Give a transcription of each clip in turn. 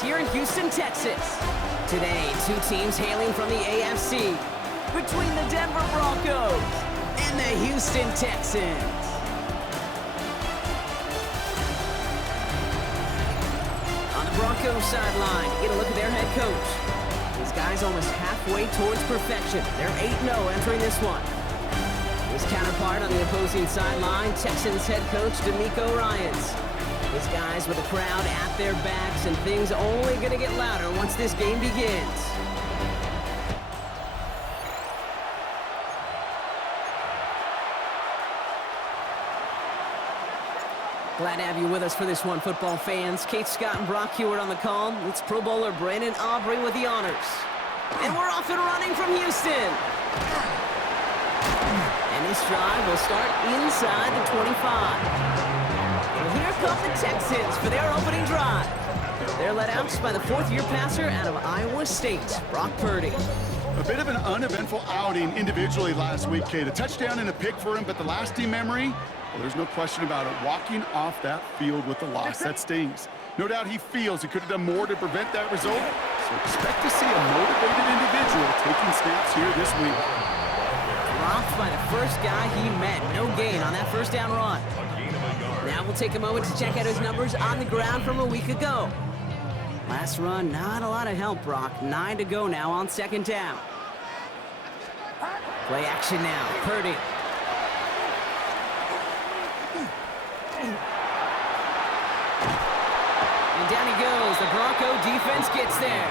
practice here in Houston, Texas. Today, two teams hailing from the AFC between the Denver Broncos and the Houston Texans. On the Broncos sideline, you get a look at their head coach. These guys almost halfway towards perfection. They're 8-0 entering this one. His counterpart on the opposing sideline, Texans head coach DeMeco Ryans. His guys with the crowd at their backs, and things only going to get louder once this game begins. Glad to have you with us for this one, football fans. Kate Scott and Brock Hewitt on the call. It's Pro Bowler Brandon Aubrey with the honors. And we're off and running from Houston. And this drive will start inside the 25. Well, here come the Texans for their opening drive. They're led out by the fourth-year passer out of Iowa State, Brock Purdy. A bit of an uneventful outing individually last week, Kate. A touchdown and a pick for him, but the lasting memory, well, there's no question about it. Walking off that field with the loss, that stings. No doubt he feels he could have done more to prevent that result, so expect to see a motivated individual taking snaps here this week. Dropped by the first guy he met. No gain on that first down run. Now we'll take a moment to check out his numbers on the ground from a week ago. Last run, not a lot of help, Brock. 9 to go now on second down. Play action now. Purdy. And down he goes. The Bronco defense gets there.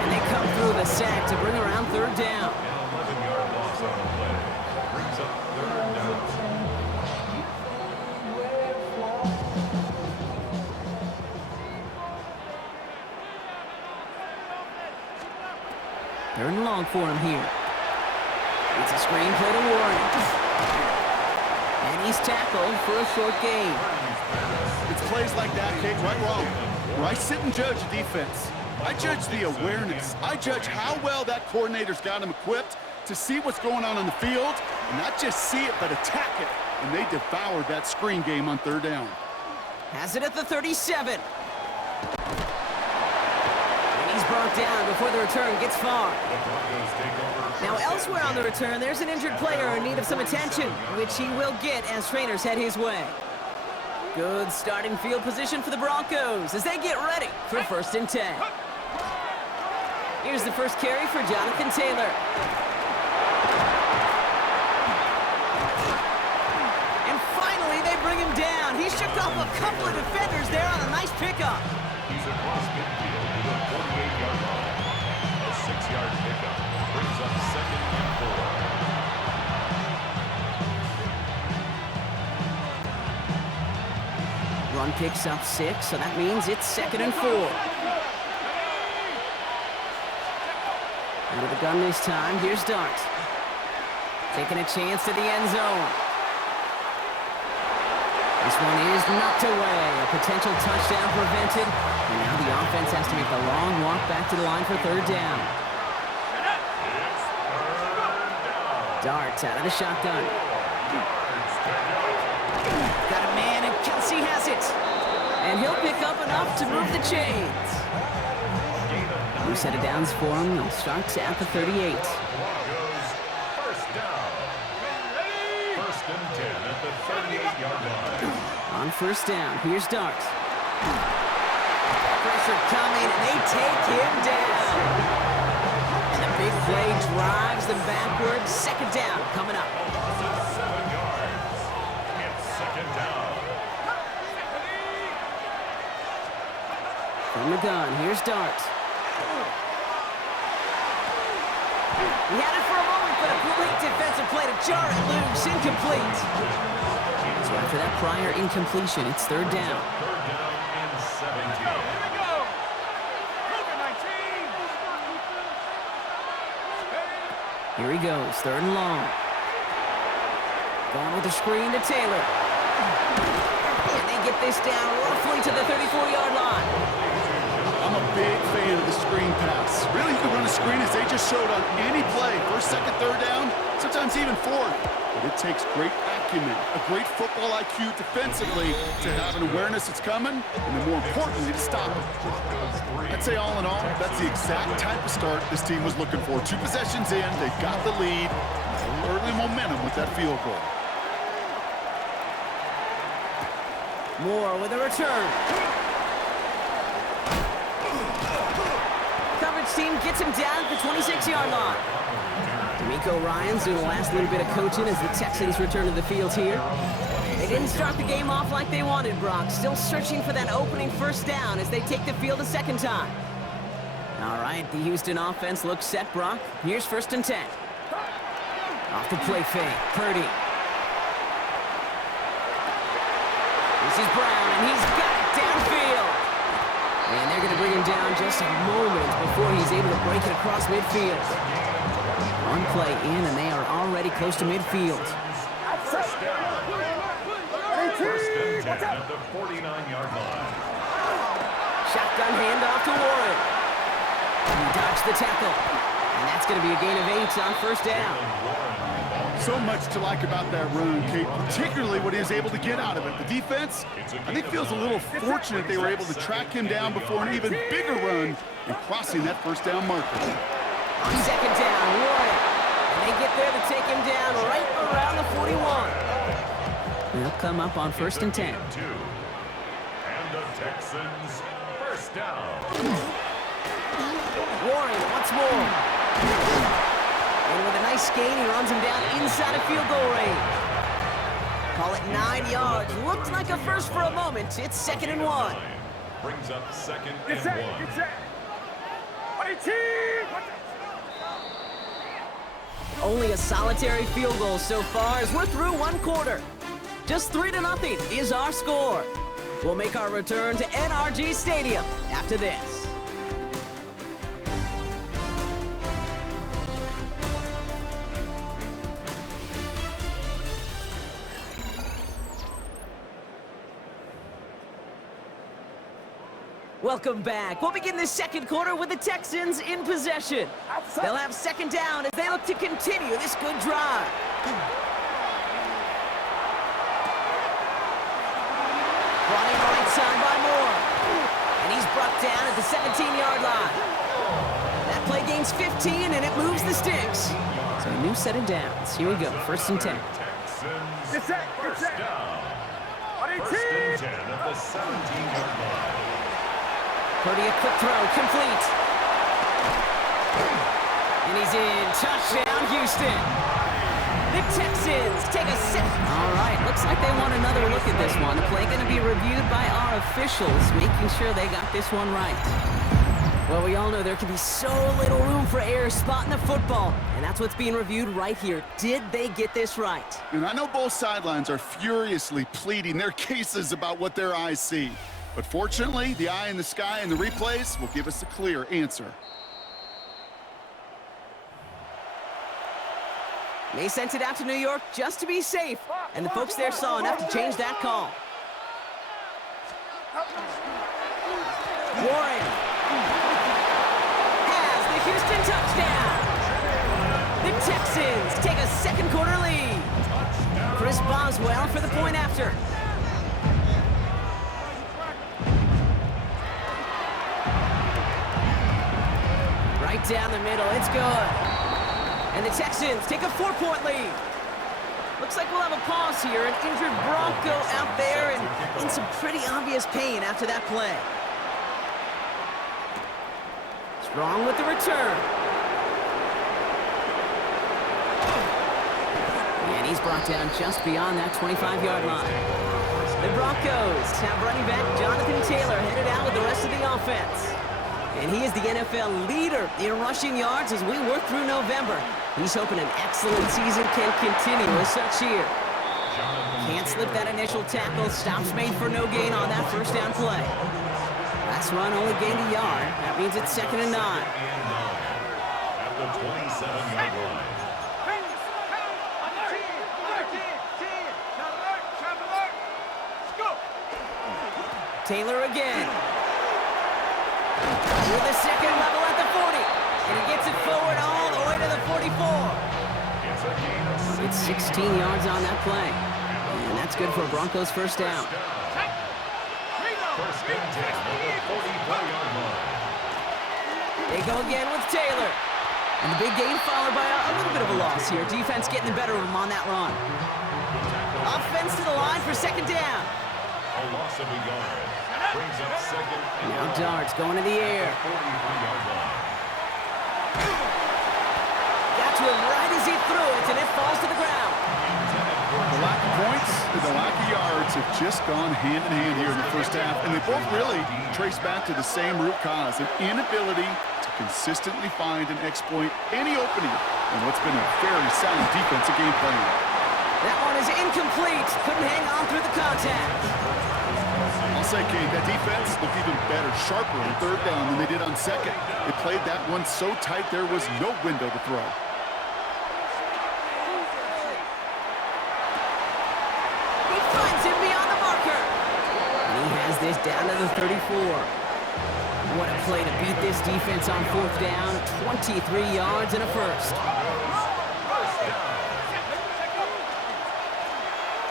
And they come through the sack to bring around third down. Third and long for him here. It's a screen play to Warren. And he's tackled for a short gain. It's plays like that, Kate, right wrong. Where I sit and judge a defense. I judge the awareness. I judge how well that coordinator's got him equipped to see what's going on the field, and not just see it, but attack it. And they devoured that screen game on third down. Has it at the 37. He's brought down before the return gets far. Now elsewhere on the return, there's an injured player in need of some attention, which he will get as trainers head his way. Good starting field position for the Broncos as they get ready for first and 10. Here's the first carry for Jonathan Taylor. And finally, they bring him down. He shook off a couple of defenders there on a nice pickup. He's across midfield to the 48-yard line. A 6-yard pickup brings up second and 4. Run picks up 6, so that means it's second and 4. Out of the gun this time, here's Dart. Taking a chance to the end zone. This one is knocked away. A potential touchdown prevented. And now the offense has to make the long walk back to the line for third down. Dart out of the shotgun. Got a man, and Kelsey has it. And he'll pick up enough to move the chains. New set of downs for him. They'll start at the 38. First down. First and 10 at the 38-yard line. On first down, here's Dart. Pressure coming, and they take him down. And the big play drives them backwards. Second down coming up. 7 yards. It's second down. From the gun, here's Dart. He had it for a moment, but a great defensive play to jar it loose. Incomplete. So after that prior incompletion, it's third down. Third down and 17. Here he goes, third and long. Going with the screen to Taylor. And they get this down roughly to the 34-yard line. A I'm a big fan of the screen pass. Really, you can run a screen as they just showed on any play. First, second, third down, sometimes even fourth. But it takes great acumen, a great football IQ defensively to have an awareness it's coming, and then more importantly, to stop it. I'd say all in all, that's the exact type of start this team was looking for. 2 possessions in, they got the lead, early momentum with that field goal. Moore with a return. Coverage team gets him down at the 26-yard line. D'Amico Ryans doing the last little bit of coaching as the Texans return to the field here. They didn't start the game off like they wanted, Brock. Still searching for that opening first down as they take the field a second time. All right, the Houston offense looks set, Brock. Here's 1st and 10. Off the play fake, Purdy. This is Brown, and he's got it downfield. And they're going to bring him down just a moment before he's able to break it across midfield. One play in, and they are already close to midfield. First and 10 at the 49-yard line. Shotgun handoff to Warren. He dodged the tackle. And that's going to be a gain of 8 on 1st down. So much to like about that run, Kate, particularly what he was able to get out of it. The defense, I think, feels a little fortunate they were able to track him down before an even bigger run and crossing that 1st down marker. On 2nd down, Warren. And they get there to take him down right around the 41. They'll come up on 1st and 10. And the Texans, 1st down. Warren once more. And with a nice gain, he runs him down inside of field goal range. Call it 9 yards. Looked like a first for a moment. It's 2nd and 1. Brings up 2nd and 1. Only a solitary field goal so far as we're through 1 quarter. Just 3-0 is our score. We'll make our return to NRG Stadium after this. Welcome back. We'll begin the 2nd quarter with the Texans in possession. They'll have 2nd down as they look to continue this good drive. Brought in right side by Moore. And he's brought down at the 17-yard line. That play gains 15 and it moves the sticks. So a new set of downs. Here we go, 1st and 10. Texans, 1st down. 1st and 10 at the 17-yard line. Purdy, a quick throw, complete. And he's in. Touchdown, Houston. The Texans take a sip. All right, looks like they want another look at this one. The play going to be reviewed by our officials, making sure they got this one right. Well, we all know there can be so little room for error spotting the football, and that's what's being reviewed right here. Did they get this right? And I know both sidelines are furiously pleading their cases about what their eyes see. But fortunately, the eye in the sky and the replays will give us a clear answer. They sent it out to New York just to be safe, and the folks there saw enough to change that call. Warren has the Houston touchdown. The Texans take a 2nd quarter lead. Chris Boswell for the point after. Right down the middle, it's good. And the Texans take a 4-point lead. Looks like we'll have a pause here. An injured Bronco out there and in some pretty obvious pain after that play. Strong with the return. And he's brought down just beyond that 25-yard line. The Broncos have running back Jonathan Taylor headed out with the rest of the offense. And he is the NFL leader in rushing yards as we work through November. He's hoping an excellent season can continue as such here. Can't slip that initial tackle. Stops made for no gain on that 1st down play. Last run only gained a yard. That means it's 2nd and 9. At the 27-yard line. Taylor again. To the second level at the 40. And he gets it forward all the way to the 44. It's 16 yards on that play. And that's good for a Broncos first down. First and 10 at the 44-yard line. They go again with Taylor. And the big gain followed by a little bit of a loss here. Defense getting the better of him on that run. Offense to the line for second down. A loss of a yard. Brings up second. Now Darts going to the air. 45-yard line. Got to him right as he threw it, and it falls to the ground. The lack of points and the lack of yards have just gone hand in hand here in the first half, and they both really trace back to the same root cause, an inability to consistently find and exploit any opening in what's been a very sound defensive game plan. That one is incomplete. Couldn't hang on through the contact. I'll say, Kate, that defense looked even better, sharper on third down than they did on second. They played that one so tight there was no window to throw. He finds him beyond the marker. And he has this down to the 34. What a play to beat this defense on fourth down. 23 yards and a first.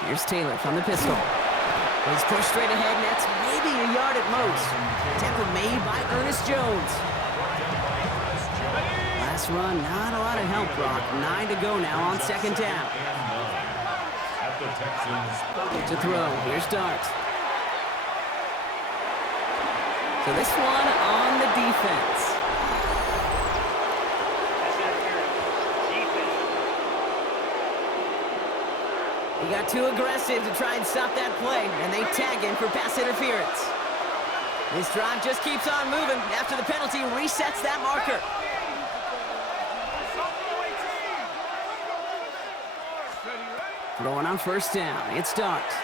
Here's Taylor from the pistol. He's pushed straight ahead, and that's maybe a yard at most. Tackle made by Ernest Jones. Last run, not a lot of help, Brock. 9 to go now on second down. At the Texans. To throw, here's Darts. So this one on the defense. He got too aggressive to try and stop that play, and they tag him for pass interference. This drive just keeps on moving. After the penalty, resets that marker. Throwing on first down, it's Darts.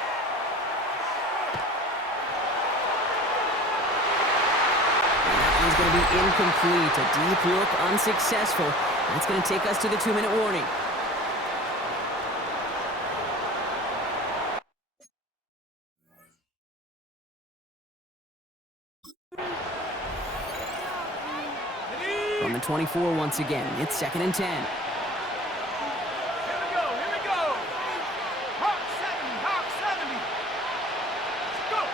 And that one's going to be incomplete. A deep look, unsuccessful. That's going to take us to the 2-minute warning. From the 24 once again, it's second and 10. Here we go. Hawk 70. Let's go.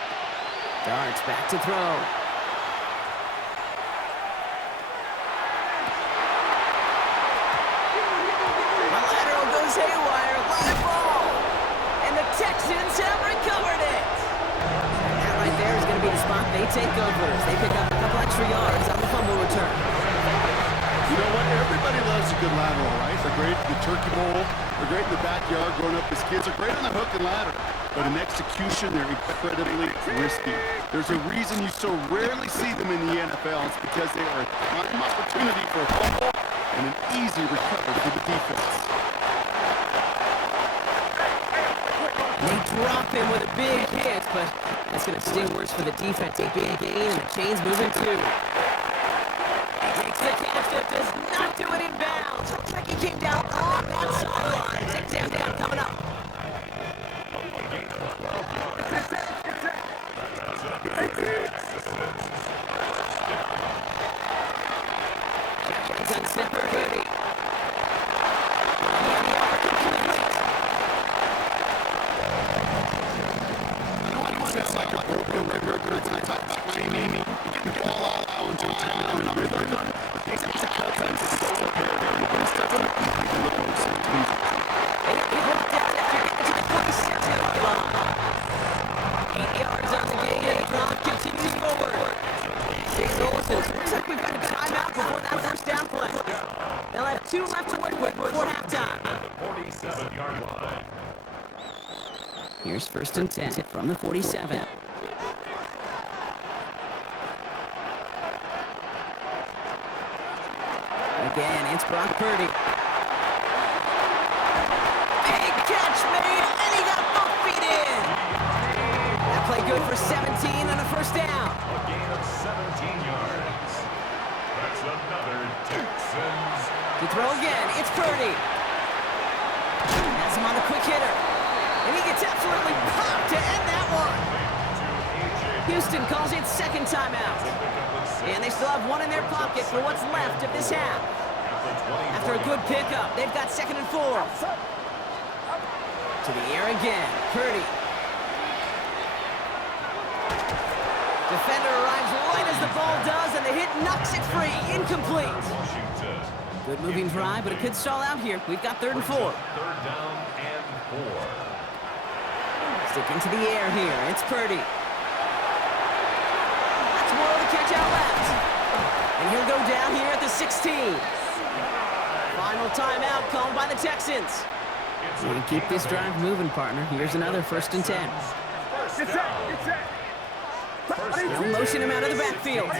Darts back to throw. The lateral goes haywire, live ball. And the Texans have recovered it. And that right there is going to be the spot they take over as they pick up a couple extra yards on the fumble return. You know what? Everybody loves a good lateral, right? They're great at the turkey bowl. They're great in the backyard growing up as kids. They're great on the hook and ladder. But in execution, they're incredibly risky. There's a reason you so rarely see them in the NFL. It's because they are a prime opportunity for a fumble and an easy recovery for the defense. They drop him with a big hit, but that's going to sting worse for the defense. A big gain, and the chain's moving too. The catch does not do it in bounds. Looks like he came down on that sideline. Six down coming up. It's on snapper duty. Sounds like a broken record. I talk about my name. You can get all out into town and rhythm. Looks like we've got a timeout before that first down play. They'll have 2 left to work with before halftime. 47-yard line. Here's first and 10 from the 47. Again, it's Brock Purdy. Big catch made, and he got both feet in. That play good for 17 and a first down. A gain of 17 yards. That's another Texans. To throw again, it's Purdy. That's him on the quick hitter. And he gets absolutely popped to end that one. Houston calls it second timeout. And they still have one in their pocket for what's left of this half. After a good pickup, they've got 2nd and 4. To the air again, Purdy. Defender arrives right as the ball does, and the hit knocks it free. Incomplete. Good moving drive, but it could stall out here. We've got 3rd and 4. 3rd down and 4. Sticking to the air here. It's Purdy. That's more of the catch out left. And he'll go down here at the 16. Final timeout called by the Texans. We keep this drive moving, partner. Here's another 1st and 10. They'll motion him out of the backfield.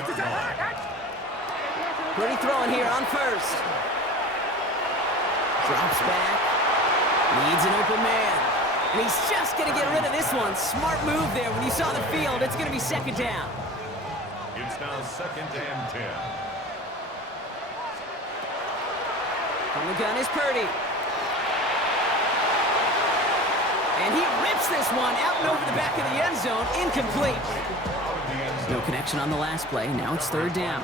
Purdy throwing here on 1st. Drops back. Needs an open man. And he's just going to get rid of this one. Smart move there. When you saw the field, it's going to be 2nd down. It's now 2nd and 10. From the gun is Purdy. And he rips this one out and over the back of the end zone. Incomplete. No connection on the last play. Now it's 3rd down.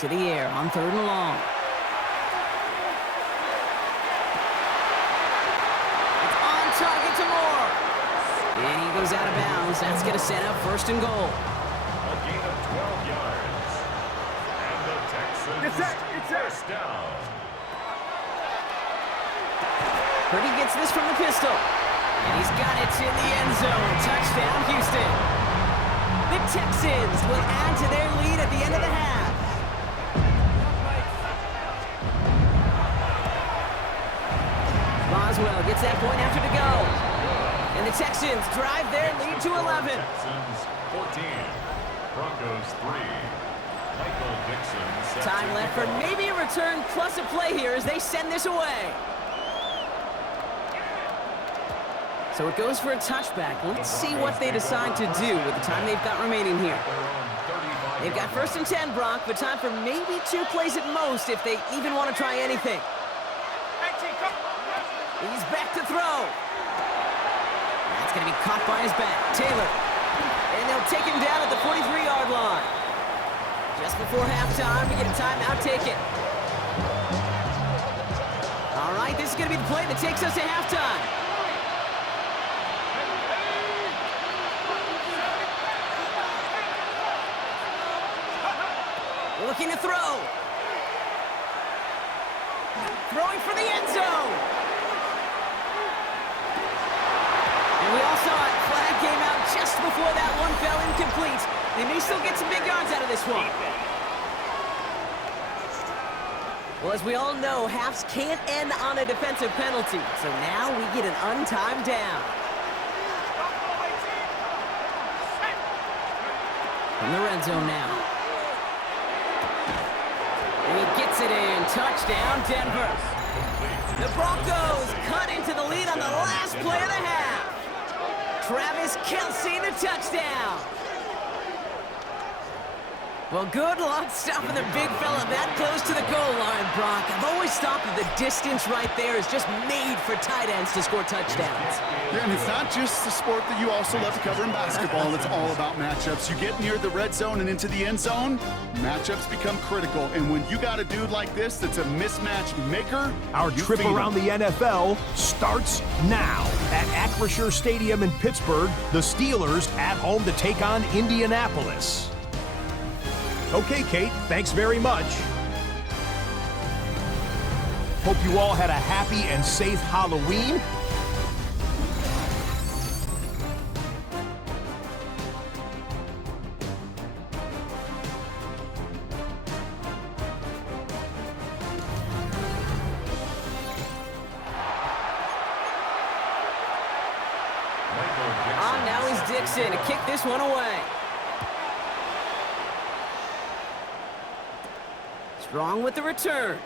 To the air on 3rd and long. It's on target to Moore. And he goes out of bounds. That's going to set up 1st and goal. A gain of 12 yards. And the Texans first down. Purdy gets this from the pistol. And he's got it in the end zone. Touchdown, Houston. The Texans will add to their lead at the end of the half. Boswell gets that point after to go. And the Texans drive their lead to 11. Texans 14. Broncos 3. Michael Dixon. Time left for maybe a return plus a play here as they send this away. So it goes for a touchback. Let's see what they decide to do with the time they've got remaining here. They've got 1st and 10, Brock, but time for maybe 2 plays at most if they even want to try anything. He's back to throw. That's going to be caught by his back. Taylor. And they'll take him down at the 43-yard line. Just before halftime, we get a timeout taken. All right, this is going to be the play that takes us to halftime. Looking to throw. Throwing for the end zone. And we all saw it. Flag came out just before that one fell incomplete. They may still get some big yards out of this one. Well, as we all know, halves can't end on a defensive penalty. So now we get an untimed down. From the red zone now. And he gets it in. Touchdown, Denver. The Broncos cut into the lead on the last play of the half. Travis Kelce, the touchdown. Well, good luck stopping the big fella that close to the goal line, Brock. I've always thought that the distance right there is just made for tight ends to score touchdowns. Yeah, and it's not just the sport that you also love to cover in basketball. It's all about matchups. You get near the red zone and into the end zone, matchups become critical. And when you got a dude like this that's a mismatch maker, our trip around the NFL starts now. At Acrisure Stadium in Pittsburgh, the Steelers at home to take on Indianapolis. Okay, Kate, thanks very much. Hope you all had a happy and safe Halloween. Now is Dixon to kick this one away. Strong with the return.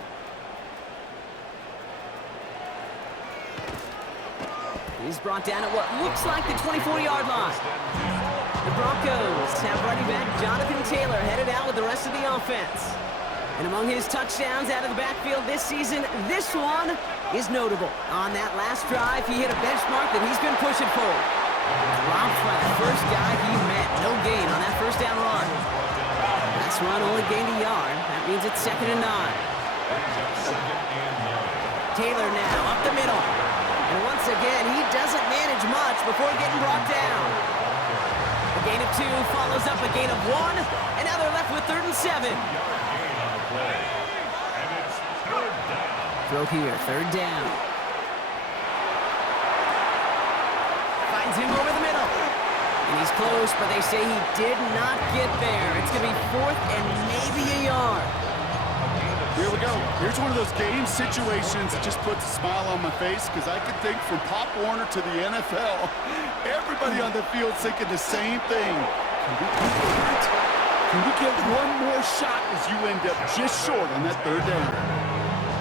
He's brought down at what looks like the 24-yard line. The Broncos have running back Jonathan Taylor headed out with the rest of the offense. And among his touchdowns out of the backfield this season, this one is notable. On that last drive, he hit a benchmark that he's been pushing for. Dropped by the first guy he met. No gain on that first down run. Last run only gained a yard. That means it's 2nd and 9. Taylor now up the middle. And once again, he doesn't manage much before getting brought down. A gain of 2 follows up a gain of 1. And now they're left with 3rd and 7. Throw here, 3rd down. Finds him over the middle. And he's close, but they say he did not get there. It's going to be 4th and maybe a yard. Here we go. Here's one of those game situations that just puts a smile on my face because I can think from Pop Warner to the NFL, everybody on the field thinking the same thing. Can we convert? Can we get one more shot as you end up just short on that 3rd down?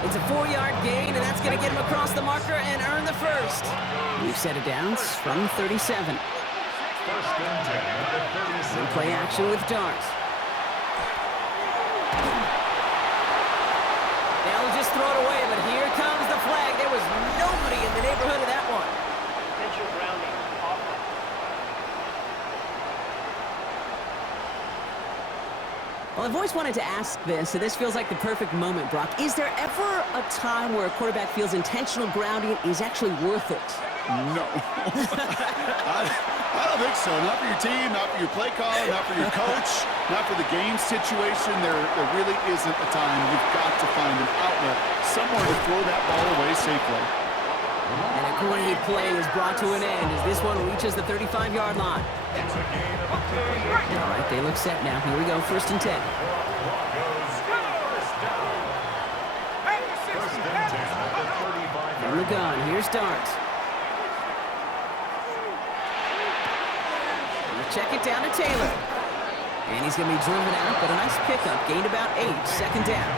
It's a 4-yard gain, and that's going to get him across the marker and earn the first. We've set it down from 37. And play action with Dart. They'll just throw it away, but here comes the flag. There was nobody in the neighborhood of that one. Potential grounding. Offense. Well, I've always wanted to ask this, so this feels like the perfect moment, Brock. Is there ever a time where a quarterback feels intentional grounding is actually worth it? No. I don't think so. Not for your team, not for your play caller, not for your coach, not for the game situation. There really isn't a time. You've got to find an outlet, somewhere to throw that ball away safely. And a great play is brought to an end as this one reaches the 35-yard line. All right, they look set now. Here we go, 1st and 10. From the gun, here's Dart. Check it down to Taylor. And he's going to be driven out, but a nice pickup. Gained about 8, 2nd down.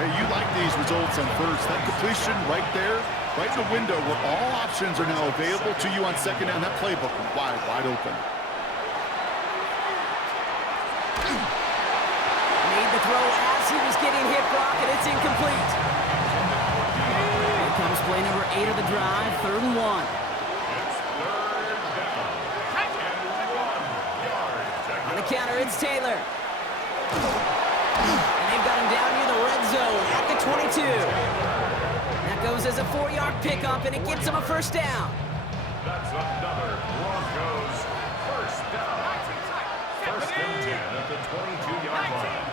Hey, you like these results on first. That completion right there, right in the window where all options are now available to you on 2nd down. That playbook wide open. Made the throw as he was getting hit, Brock, and it's incomplete. Here comes play number 8 of the drive, 3rd and 1. On the counter, it's Taylor. And they've got him down near the red zone at the 22. That goes as a 4-yard pickup, and it gets him a 1st down. That's another Broncos 1st down. 1st and 10 at the 22-yard line.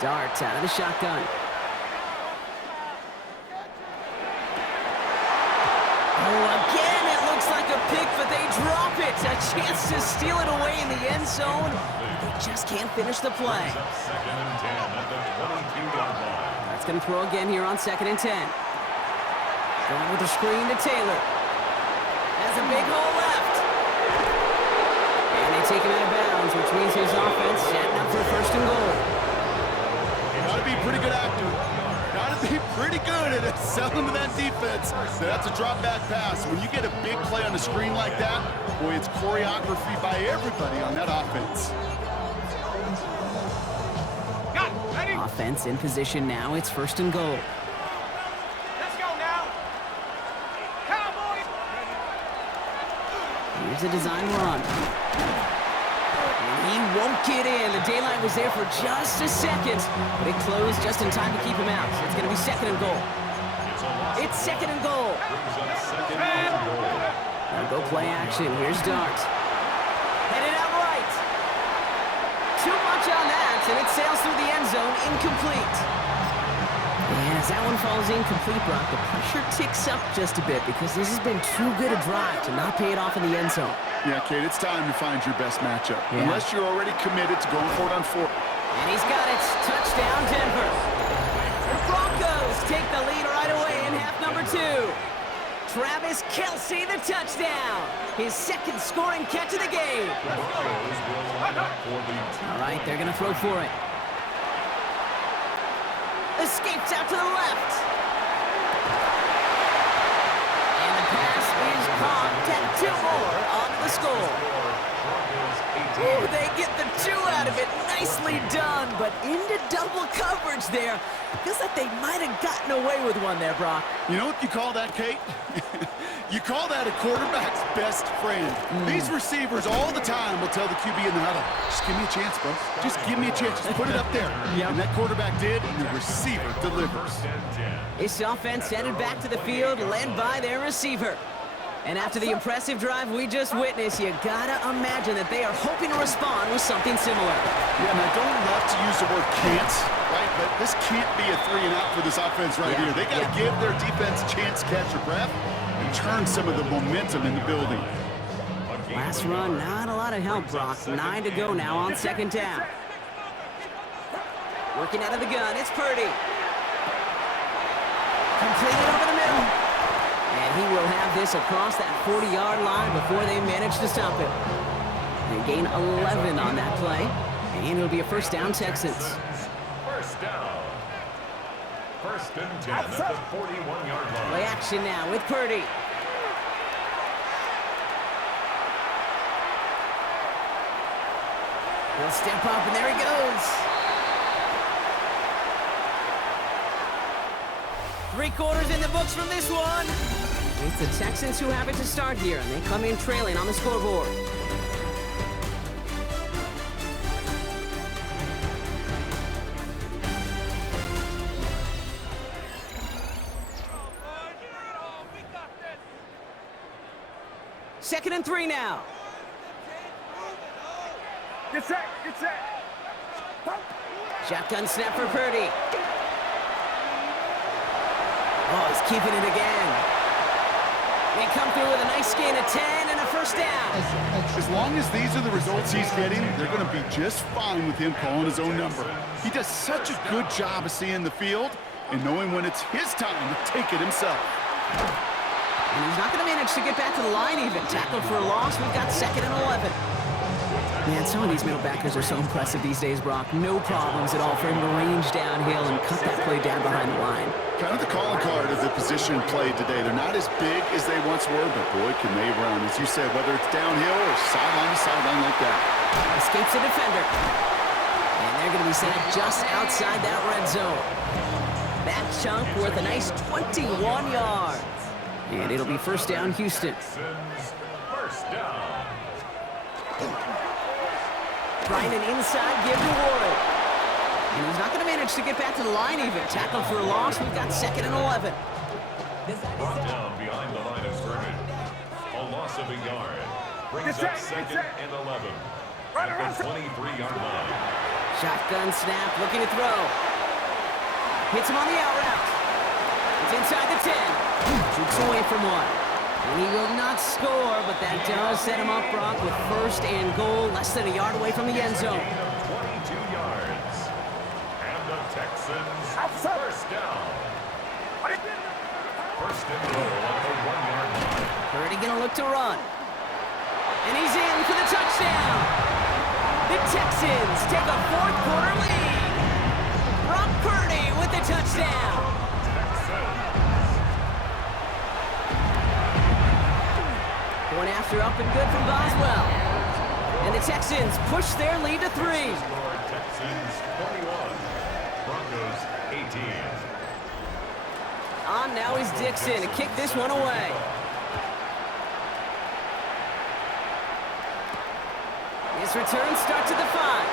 Dart out of the shotgun. Oh, again, it looks like a pick, but they drop it. A chance to steal it away in the end zone. They just can't finish the play. 2nd and 10 at the 22-yard line. That's going to throw again here on 2nd and 10. Going with the screen to Taylor. Has a big hole left. And they take him out of bounds, which means his offense setting up for 1st and goal. Got to be pretty good actor. Got to be pretty good at selling to that defense. So that's a drop back pass. When you get a big play on the screen like that, boy, it's choreography by everybody on that offense. Offense in position now. It's 1st and goal. Let's go now. Cowboys. Here's a design run. He won't get in. The daylight was there for just a second, but it closed just in time to keep him out. So it's going to be 2nd and goal. It's 2nd and goal. Now go play action. Here's Dart. Headed out right. Too much on that, and it sails through the end zone, incomplete. And as that one falls incomplete, Brock, the pressure ticks up just a bit because this has been too good a drive to not pay it off in the end zone. Yeah, Kate, it's time to find your best matchup. Yeah. Unless you're already committed to going for it on 4. And he's got it. Touchdown, Denver. The Broncos take the lead right away in half number 2. Travis Kelce, the touchdown. His 2nd scoring catch of the game. All right, they're going to throw for it. Escapes out to the left. And the pass is caught. 2 more on the score. Broncos 18. Ooh, they get the 2 out of it. Nicely done, but into double coverage there. Feels like they might have gotten away with one there, Brock. You know what you call that, Kate? You call that a quarterback's best friend. These receivers all the time will tell the QB in the huddle, just give me a chance, bro. Just give me a chance. Just put it up there. Yep. And that quarterback did, and the receiver delivers. First and 10. This offense headed back to the field, led by their receiver. And after the impressive drive we just witnessed, you gotta imagine that they are hoping to respond with something similar. Yeah, and I don't love to use the word can't, right? But this can't be a 3 and out for this offense right here. They got to give their defense a chance to catch their breath and turn some of the momentum in the building. Last run, not a lot of help, Brock. 9 to go now on 2nd down. Working out of the gun, it's Purdy. Completed over the middle. And he will have this across that 40-yard line before they manage to stop it. They gain 11 on that play, and it'll be a 1st down, Texans. First down. First and 10 at the 41-yard line. Play action now with Purdy. He'll step up, and there he goes. 3 quarters in the books from this one. It's the Texans who have it to start here, and they come in trailing on the scoreboard. Second and 3 now. Get set, get set. Shotgun snap for Purdy. Oh, he's keeping it again. They come through with a nice gain of 10 and a 1st down. As long as these are the results he's getting, they're going to be just fine with him calling his own number. He does such a good job of seeing the field and knowing when it's his time to take it himself. And he's not going to manage to get back to the line even. Tackled for a loss. We've got 2nd and 11. Man, some of these middle backers are so impressive these days, Brock. No problems at all for him to range downhill and cut that play down behind the line. Kind of the calling card of the position played today. They're not as big as they once were, but boy, can they run. As you said, whether it's downhill or sideline to sideline like that. Escapes the defender. And they're going to be set just outside that red zone. That chunk worth a nice 21 yards. And it'll be 1st down, Houston. First down. Trying an inside give to Warren. And he's not going to manage to get back to the line even. Tackled for a loss. We've got 2nd and 11. Brought down behind the line of scrimmage. A loss of a yard. Brings up 2nd and 11. At the 23-yard line. Shotgun snap, looking to throw. Hits him on the out route. It's inside the 10. Shoots away from one. And he will not score, but that does set him up, Brock, with 1st and goal, less than a yard away from the end zone. 22 yards. And the Texans 1st down. 1st and goal at the 1-yard line. Purdy gonna look to run. And he's in for the touchdown. The Texans take a 4th quarter lead. Brock Purdy with the touchdown. Going after up and good from Boswell. And the Texans push their lead to 3. Score Texans 21. Broncos 18. On now is Dixon to kick this one away. His return starts at the 5.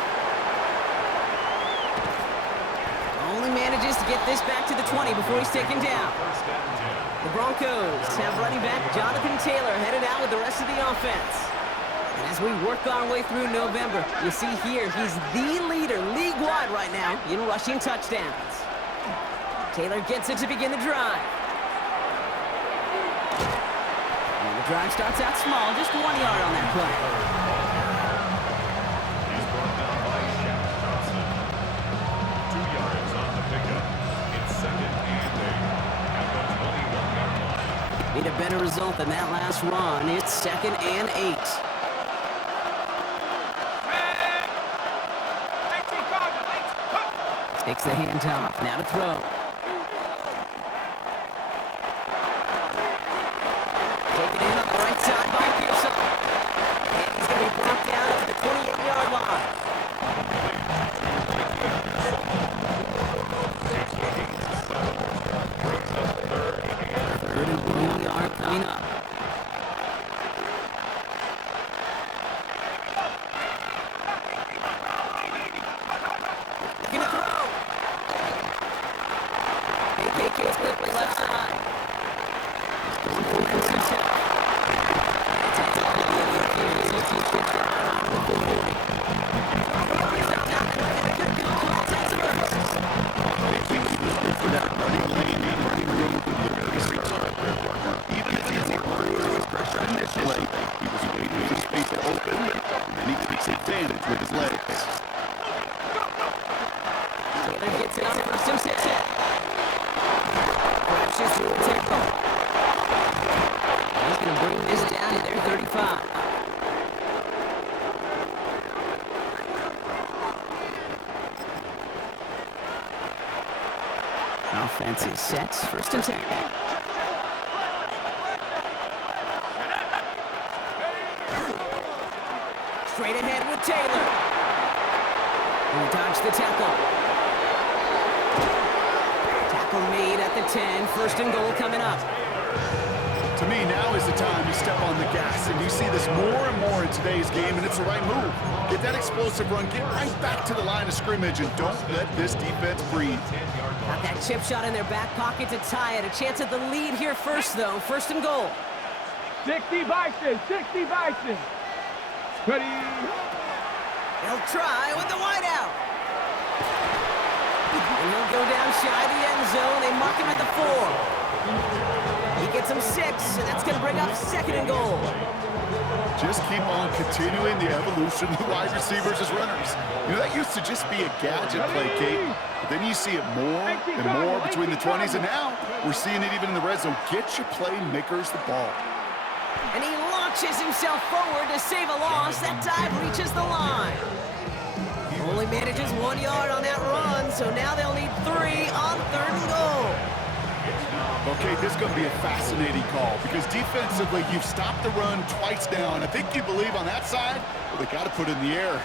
Only manages to get this back to the 20 before he's taken down. 1st and 10. The Broncos have running back Jonathan Taylor headed out with the rest of the offense. And as we work our way through November, you see here he's the leader league-wide right now in rushing touchdowns. Taylor gets it to begin the drive. And the drive starts out small, just 1 yard on that play. He's brought down by Shaq Thompson. 2 yards on the pickup. It's 2nd and 8 at the 21-yard line. Need a better result than that last run. It's 2nd and 8. Takes the handoff. Now to throw. Taken in on the right side by Pearson. And he's going to be blocked left side. Advantage with his legs. Taylor gets it up for some six. Crashes through the tempo. He's going to bring this down to their 35. Offense is set. First and 10. Straight ahead with Taylor. He dodged the tackle. Tackle made at the 10. First and goal coming up. To me, now is the time to step on the gas, and you see this more and more in today's game, and it's the right move. Get that explosive run, get right back to the line of scrimmage, and don't let this defense breathe. Got that chip shot in their back pocket to tie it. A chance at the lead here first, though. First and goal. 60 Bison, 60 Bison. Ready. He'll try with the wideout. And he'll go down shy of the end zone. They mark him at the 4. He gets him 6, and that's going to bring up second and goal. Just keep on continuing the evolution of the wide receivers as runners. You know, that used to just be a gadget play, Kate. But then you see it more and more between the 20s, and now we're seeing it even in the red zone. Get your playmakers the ball. And he launches himself forward to save a loss. That dive reaches the line. Only manages 1 yard on that run, so now they'll need 3 on third and goal. Okay, this is going to be a fascinating call because defensively, you've stopped the run twice now, and I think you believe on that side, well, they got to put it in the air.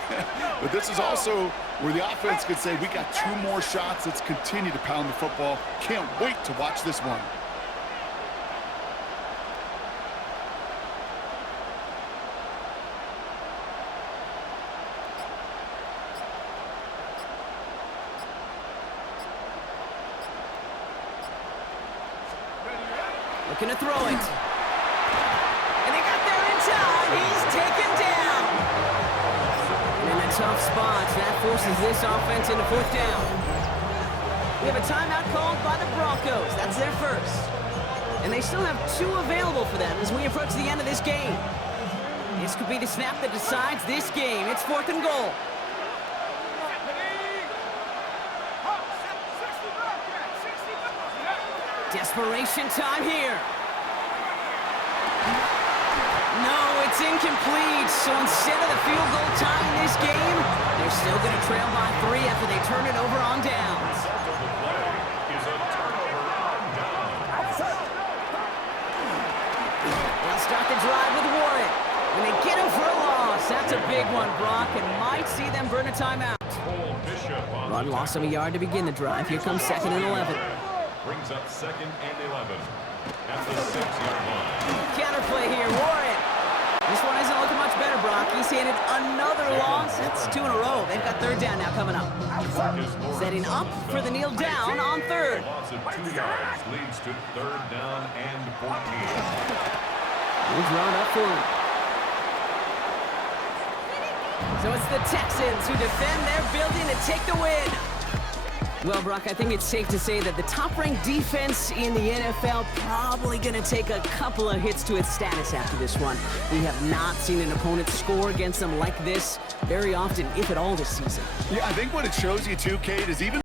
But this is also where the offense could say, we got 2 more shots. Let's continue to pound the football. Can't wait to watch this one. Looking to throw it. And they got there in time. He's taken down. And in a tough spot, that forces this offense into fourth down. We have a timeout called by the Broncos. That's their first. And they still have 2 available for them as we approach the end of this game. This could be the snap that decides this game. It's fourth and goal. Desperation time here. No, it's incomplete. So instead of the field goal time in this game, they're still going to trail by 3 after they turn it over on downs. They'll start the drive with Warren. And they get him for a loss. That's a big one, Brock, and might see them burn a timeout. Run loss of a yard to begin the drive. Here comes second and 11. Brings up second and 11 at the 6-yard line. Counterplay here, Warren. This one isn't looking much better, Brock. He's handed another loss. That's 2 in a row. They've got third down now coming up. Setting up for the kneel down on third. Loss of 2 yards leads to third down and 14. We'll draw it up forward. So it's the Texans who defend their building to take the win. Well, Brock, I think it's safe to say that the top-ranked defense in the NFL probably going to take a couple of hits to its status after this one. We have not seen an opponent score against them like this very often, if at all, this season. Yeah, I think what it shows you, too, Kate, is even